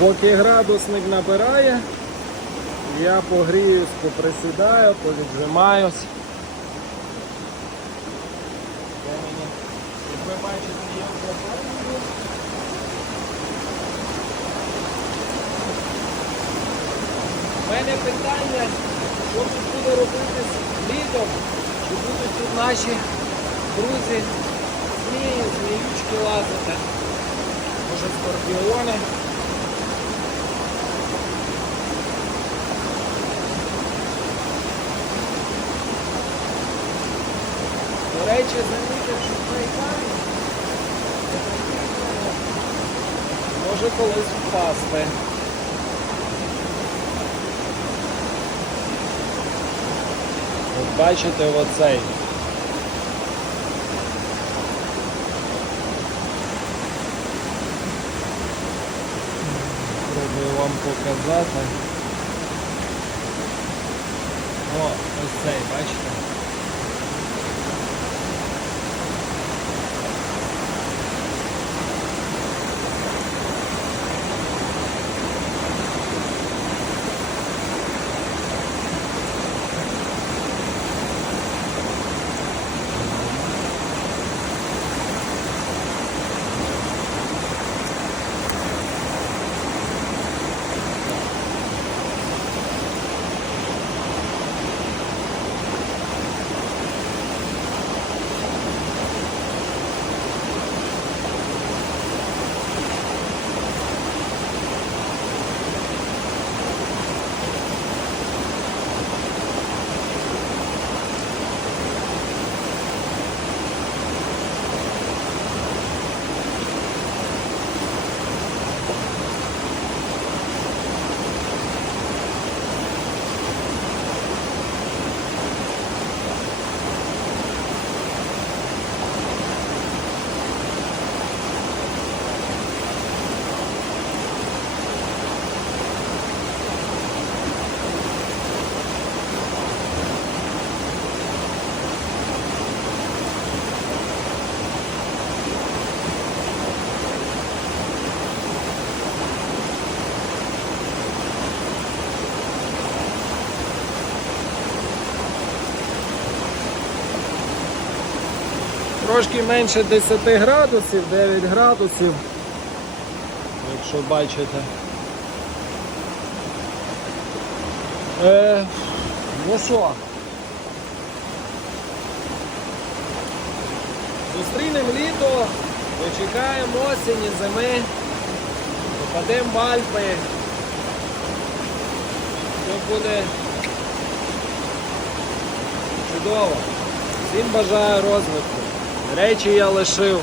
Поки градусник набирає, я погріюсь, поприсідаю, повіджимаюсь. Як ви бачите, я пробую. У мене питання, що тут буде робити літом, чи будуть тут наші друзі змії, зміючки лазити, може скорпіони. Речі, замітив, що може колись впасти. От бачите оцей. Пробую вам показати. О, ось цей, бачите? Трошки менше 10 градусів, 9 градусів, якщо бачите. Е, ну що? Зустрінемо літо, дочекаємо осені, зими, попадемо в Альпи. Все буде чудово. Всім бажаю розвитку. Речі я лишив.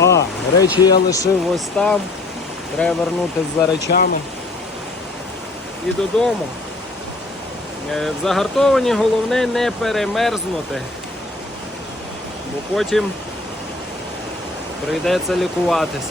А, речі я лишив ось там. Треба вернутися за речами. І додому. Е, В загартовані головне не перемерзнути. Бо потім прийдеться лікуватись.